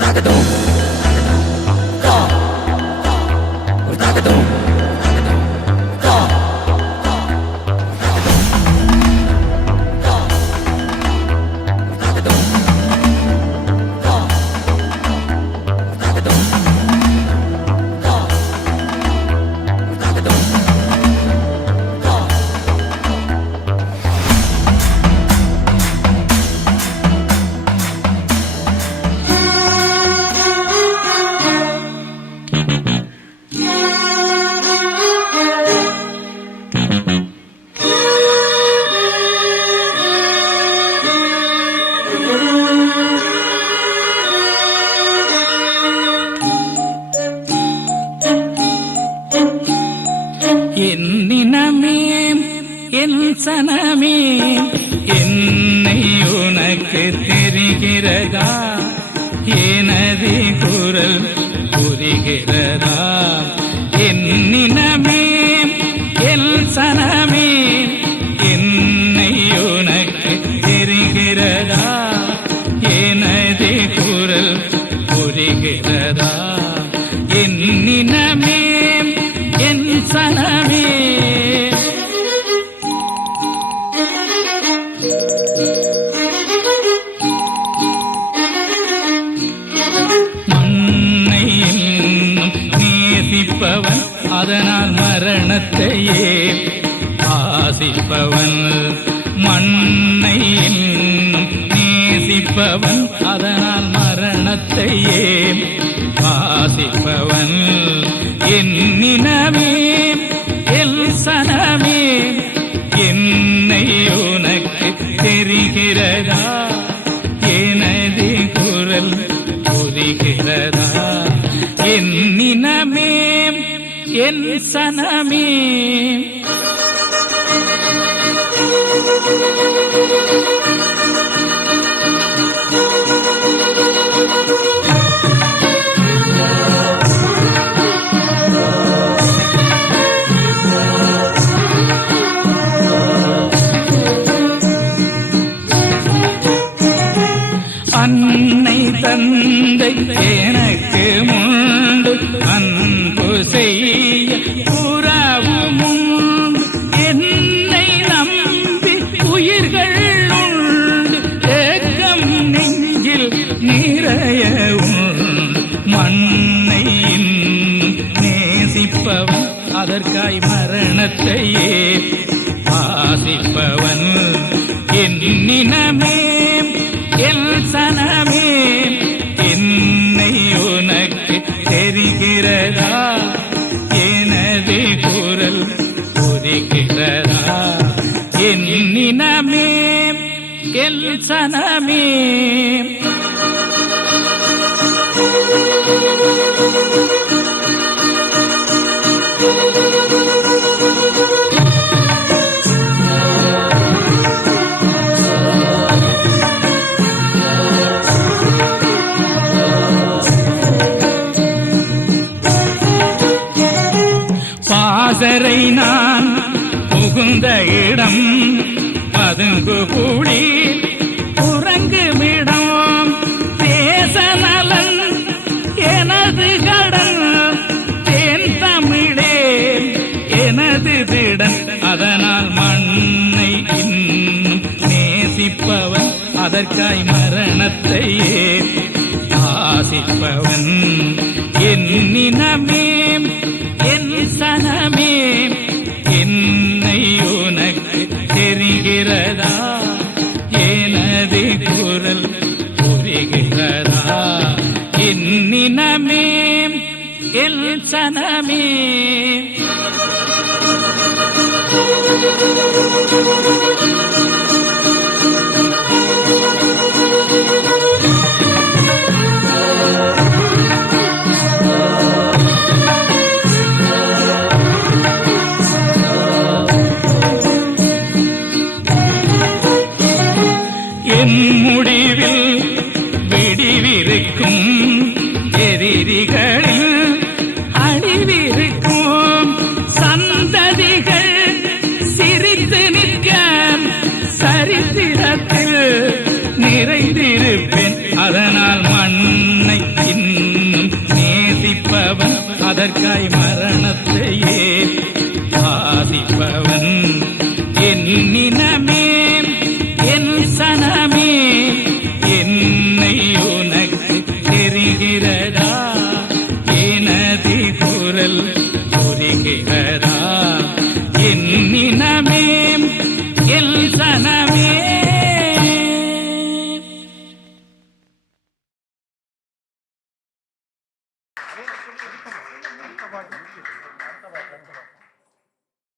என்னினமே என் சனமே என்னை உனக்கு தெரிகிறதா? எனது குரல் புரிகிறதா? என்னினமே என் சனமே என்னை உனக்கு தெரிகிறதா? எனது குரல் புரிகிறதா? அதனால் மரணத்தையே ஆசிப்பவன் மண்ணை நேசிப்பவன் அதனால் மரணத்தையே ஆசிப்பவன். என்னினமே எல் சனமே என்னை உனக்கு தெரிகிறதா? எனது குரல் புரிகிறதா என்னினமே என் சனமே அன்னை தந்தை எனக்கு முண்டு அன்பு செய்ய புறாவும் உண்டு. என்னை நம்பி உயிர்கள் உண்டு. ஏக்கம் நெஞ்சில் நிறைய மண்ணை நேசிப்பவன் அதற்காய் மரணத்தையே ஆசிப்பவன் என் நினமே தெரிகிறதா? எனது குரல் புரிகிறதா என்னினமே எல் சனமே. பாசறை இந்த இடம் பதுங்கு கூடி உறங்குமிடம் தேச நலன் எனது கடன் தேன் தமிழே எனது திடன். அதனால் மண்ணை இன்னும் நேசிப்பவன் அதற்காய் மரணத்தையே ஆசிப்பவன். என்னினமே என் தெரிகிறதா எனது குரல் புரிகிறதா என்னினமே என் சனமே. இருக்கும்